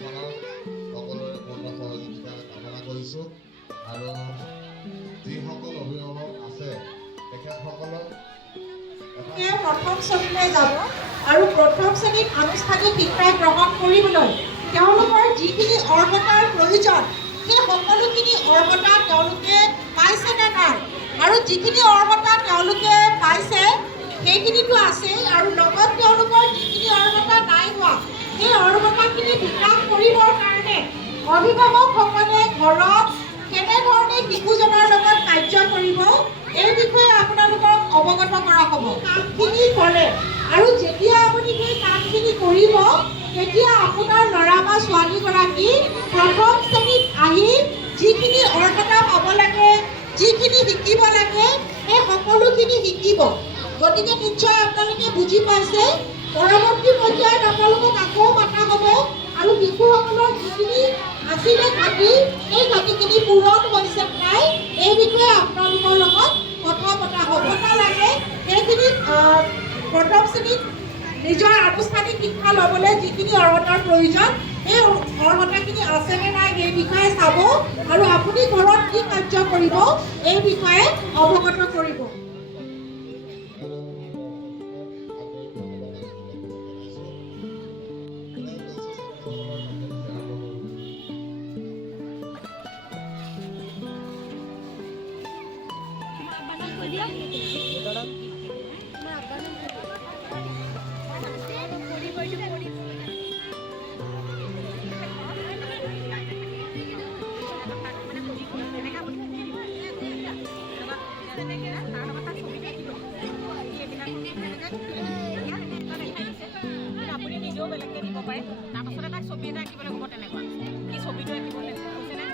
গাঁওখনৰ সকলোৰে পূৰ্ণ সহযোগিতা কামনা কৰিছোঁ আৰু যিসকল অভিভাৱক আছে তেখেতসকলক প্ৰথম শ্ৰেণীলৈ যাব আৰু প্ৰথম শ্ৰেণীত আনুষ্ঠানিক শিক্ষা গ্ৰহণ কৰিবলৈ তেওঁলোকৰ যিখিনি অৰ্হতাৰ প্ৰয়োজন সেই সকলোখিনি অৰ্হতা তেওঁলোকে পাইছে নে নাই আৰু যিখিনি অৰ্হতা তেওঁলোকে পাইছে সেইখিনিতো আছেই আৰু লগত তেওঁলোকৰ যিখিনি অৰ্হতা নাই হোৱা সেই অৰ্হতাখিনি বিকাশ কৰিবৰ কাৰণে অভিভাৱকসকলে ঘৰত কেনেধৰণে শিশুজনৰ লগত কাৰ্য কৰিব এই বিষয়ে আপোনালোকক অৱগত কৰা হ'ব। কামখিনি কৰে আৰু যেতিয়া আপুনি সেই কামখিনি কৰিব তেতিয়া আপোনাৰ ল'ৰা বা ছোৱালীগৰাকী প্ৰথম শ্ৰেণীত আহি যিখিনি অৰ্হতা পাব লাগে যিখিনি শিকিব লাগে সেই সকলোখিনি শিকিব। গতিকে নিশ্চয় আপোনালোকে বুজি পাইছে পৰৱৰ্তী পৰ্যায়ত আপোনালোকক আকৌ মাতা হ'ব আৰু শিশুসকলৰ যিখিনি আছিলে ঘাটি এই ঘাটিখিনি পূৰণ হৈছে নাই এই বিষয়ে আপোনালোকৰ লগত কথা পতা হ'ব লাগে। সেইখিনি প্ৰথম শ্ৰেণীত নিজৰ আনুষ্ঠানিক শিক্ষা ল'বলৈ যিখিনি অৰ্হতাৰ প্ৰয়োজন সেই অৰ্হতাখিনি আছেনে নাই সেই বিষয়ে চাব আৰু আপুনি ঘৰত কি কাৰ্য কৰিব এই বিষয়ে অৱগত কৰিব। আপুনি নিজেও বেলেগকৈ দিব পাৰে তাৰপাছত এটা ছবি এটা আঁকিবলৈ ক'ব তেনেকুৱা কি ছবিটো আঁকিব লাগে কৈছেনে